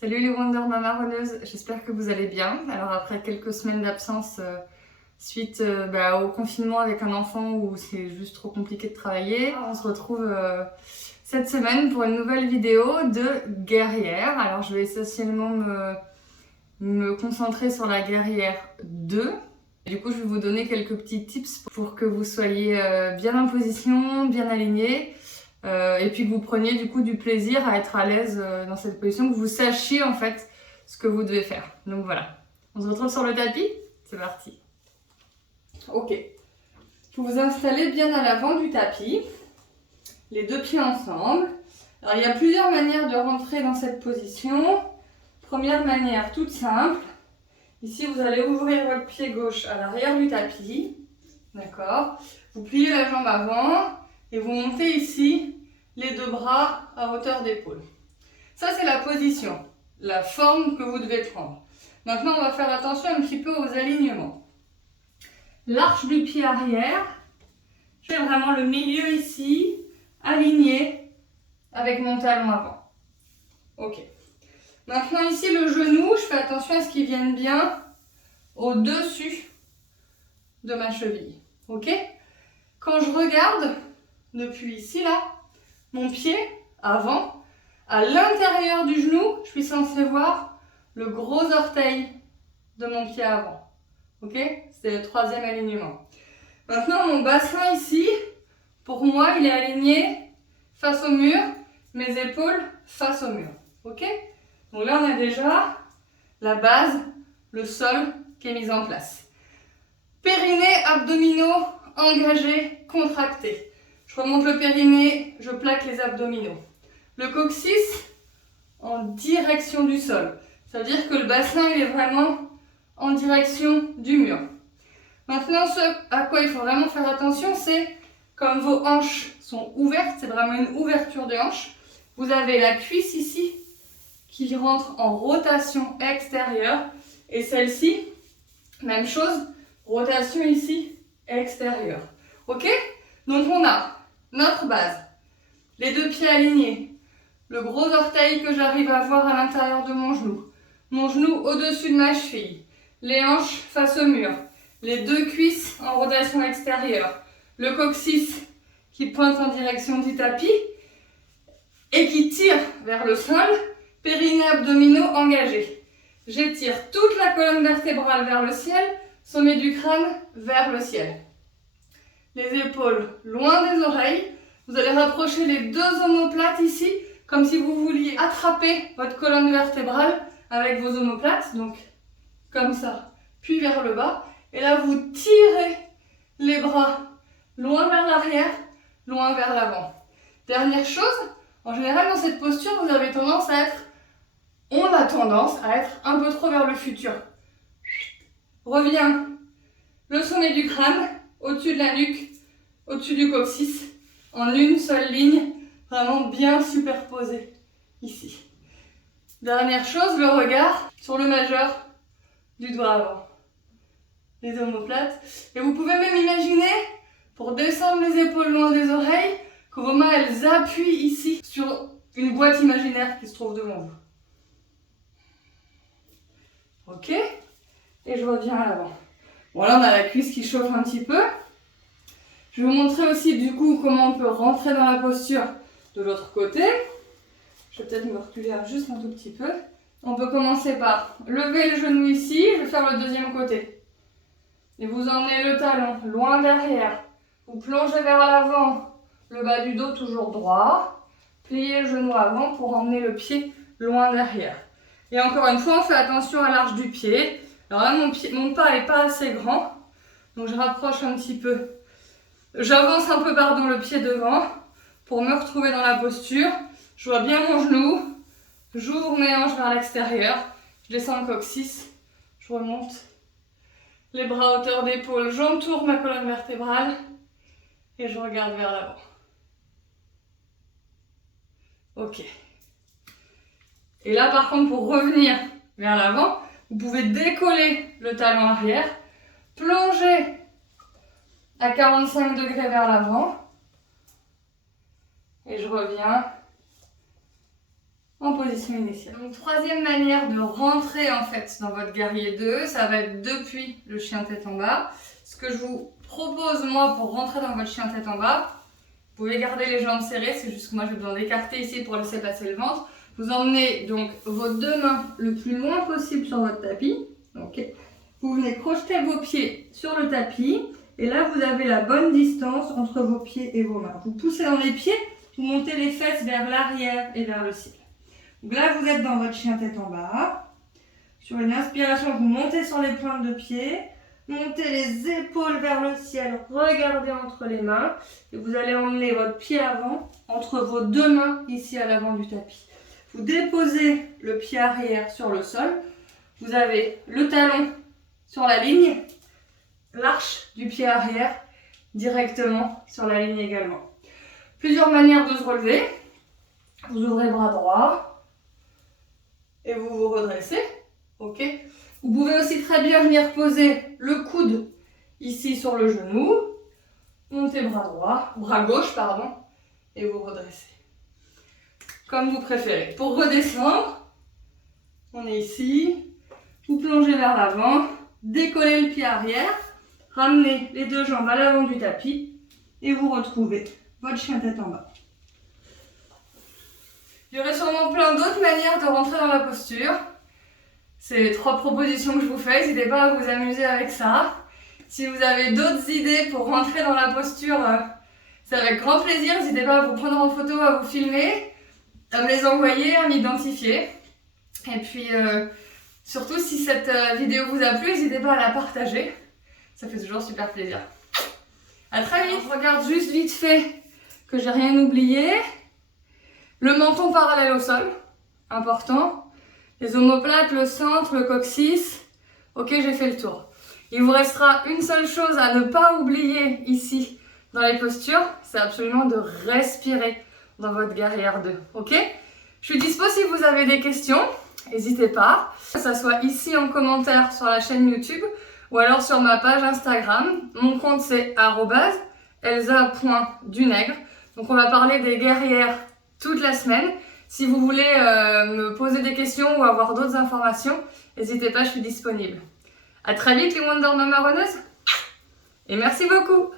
Salut les Wonder Mama Runneuses, j'espère que vous allez bien. Alors après quelques semaines d'absence suite au confinement avec un enfant où c'est juste trop compliqué de travailler, on se retrouve cette semaine pour une nouvelle vidéo de guerrière. Alors je vais essentiellement me concentrer sur la guerrière 2. Du coup je vais vous donner quelques petits tips pour que vous soyez bien en position, bien alignés. Et puis que vous preniez du coup du plaisir à être à l'aise dans cette position, que vous sachiez en fait ce que vous devez faire. Donc voilà, on se retrouve sur le tapis, c'est parti. Ok, vous vous installez bien à l'avant du tapis, les deux pieds ensemble. Alors il y a plusieurs manières de rentrer dans cette position. Première manière toute simple, ici vous allez ouvrir votre pied gauche à l'arrière du tapis, d'accord. Vous pliez la jambe avant et vous montez ici les deux bras à hauteur d'épaule. Ça, c'est la position, la forme que vous devez prendre. Maintenant, on va faire attention un petit peu aux alignements. L'arche du pied arrière, je fais vraiment le milieu ici, aligné avec mon talon avant. Ok. Maintenant, ici, le genou, je fais attention à ce qu'il vienne bien au-dessus de ma cheville. Ok? Quand je regarde, depuis ici, là, mon pied avant, à l'intérieur du genou, je suis censée voir le gros orteil de mon pied avant. Ok? C'est le troisième alignement. Maintenant, mon bassin ici, pour moi, il est aligné face au mur, mes épaules face au mur. Ok? Donc là, on a déjà la base, le sol qui est mis en place. Périnée, abdominaux engagés, contractés. Je remonte le périnée, je plaque les abdominaux. Le coccyx en direction du sol. Ça veut dire que le bassin il est vraiment en direction du mur. Maintenant, ce à quoi il faut vraiment faire attention, c'est comme vos hanches sont ouvertes, c'est vraiment une ouverture de hanche. Vous avez la cuisse ici qui rentre en rotation extérieure et celle-ci, même chose, rotation ici extérieure. Ok? Donc on a notre base, les deux pieds alignés, le gros orteil que j'arrive à voir à l'intérieur de mon genou au-dessus de ma cheville, les hanches face au mur, les deux cuisses en rotation extérieure, le coccyx qui pointe en direction du tapis et qui tire vers le sol, périnée abdominaux engagés. J'étire toute la colonne vertébrale vers le ciel, sommet du crâne vers le ciel. Les épaules loin des oreilles. Vous allez rapprocher les deux omoplates ici, comme si vous vouliez attraper votre colonne vertébrale avec vos omoplates, donc comme ça, puis vers le bas. Et là, vous tirez les bras loin vers l'arrière, loin vers l'avant. Dernière chose, en général, dans cette posture, on a tendance à être un peu trop vers le futur. Reviens le sommet du crâne, au-dessus de la nuque, au-dessus du coccyx, en une seule ligne, vraiment bien superposé ici. Dernière chose, le regard sur le majeur du doigt avant. Les omoplates. Et vous pouvez même imaginer, pour descendre les épaules loin des oreilles, que vos mains elles appuient ici sur une boîte imaginaire qui se trouve devant vous. Ok? Et je reviens à l'avant. Bon là on a la cuisse qui chauffe un petit peu. Je vais vous montrer aussi du coup comment on peut rentrer dans la posture de l'autre côté. Je vais peut-être me reculer juste un tout petit peu. On peut commencer par lever le genou ici, je vais faire le deuxième côté. Et vous emmenez le talon loin derrière. Vous plongez vers l'avant, le bas du dos toujours droit. Pliez le genou avant pour emmener le pied loin derrière. Et encore une fois, on fait attention à l'arche du pied. Alors là, mon pas n'est pas assez grand, donc je rapproche un petit peu. J'avance un peu le pied devant pour me retrouver dans la posture. Je vois bien mon genou, j'ouvre mes hanches vers l'extérieur, je descends le coccyx, je remonte. Les bras à hauteur d'épaule, j'entoure ma colonne vertébrale et je regarde vers l'avant. Ok. Et là par contre, pour revenir vers l'avant, vous pouvez décoller le talon arrière, plonger à 45 degrés vers l'avant et je reviens en position initiale. Donc troisième manière de rentrer en fait dans votre guerrier 2, ça va être depuis le chien tête en bas. Ce que je vous propose moi pour rentrer dans votre chien tête en bas, vous pouvez garder les jambes serrées, c'est juste que moi j'ai besoin d'écarter ici pour laisser passer le ventre. Vous emmenez donc vos deux mains le plus loin possible sur votre tapis. Okay. Vous venez crocheter vos pieds sur le tapis et là vous avez la bonne distance entre vos pieds et vos mains. Vous poussez dans les pieds, vous montez les fesses vers l'arrière et vers le ciel. Donc là, vous êtes dans votre chien tête en bas. Sur une inspiration, vous montez sur les pointes de pied. Montez les épaules vers le ciel. Regardez entre les mains. Et vous allez emmener votre pied avant entre vos deux mains ici à l'avant du tapis. Vous déposez le pied arrière sur le sol. Vous avez le talon sur la ligne. L'arche du pied arrière directement sur la ligne également. Plusieurs manières de se relever. Vous ouvrez bras droit. Et vous vous redressez, ok. Vous pouvez aussi très bien venir poser le coude ici sur le genou, montez bras gauche, pardon, et vous redressez. Comme vous préférez. Pour redescendre, on est ici, vous plongez vers l'avant, décollez le pied arrière, ramenez les deux jambes à l'avant du tapis et vous retrouvez votre chien tête en bas. Il y aurait sûrement plein d'autres manières de rentrer dans la posture. C'est les 3 propositions que je vous fais. N'hésitez pas à vous amuser avec ça. Si vous avez d'autres idées pour rentrer dans la posture, c'est avec grand plaisir. N'hésitez pas à vous prendre en photo, à vous filmer, à me les envoyer, à m'identifier. Et puis, surtout, si cette vidéo vous a plu, n'hésitez pas à la partager. Ça fait toujours super plaisir. À très vite. Je regarde juste vite fait que j'ai rien oublié. Le menton parallèle au sol, important. Les omoplates, le centre, le coccyx. Ok, j'ai fait le tour. Il vous restera une seule chose à ne pas oublier ici dans les postures, c'est absolument de respirer dans votre guerrière 2. Ok? Je suis dispo si vous avez des questions, n'hésitez pas. Que ça soit ici en commentaire sur la chaîne YouTube ou alors sur ma page Instagram. Mon compte c'est @elsa.dunègre. Donc on va parler des guerrières toute la semaine. Si vous voulez me poser des questions ou avoir d'autres informations, n'hésitez pas, je suis disponible. À très vite les Wonder Mama runneuses et merci beaucoup.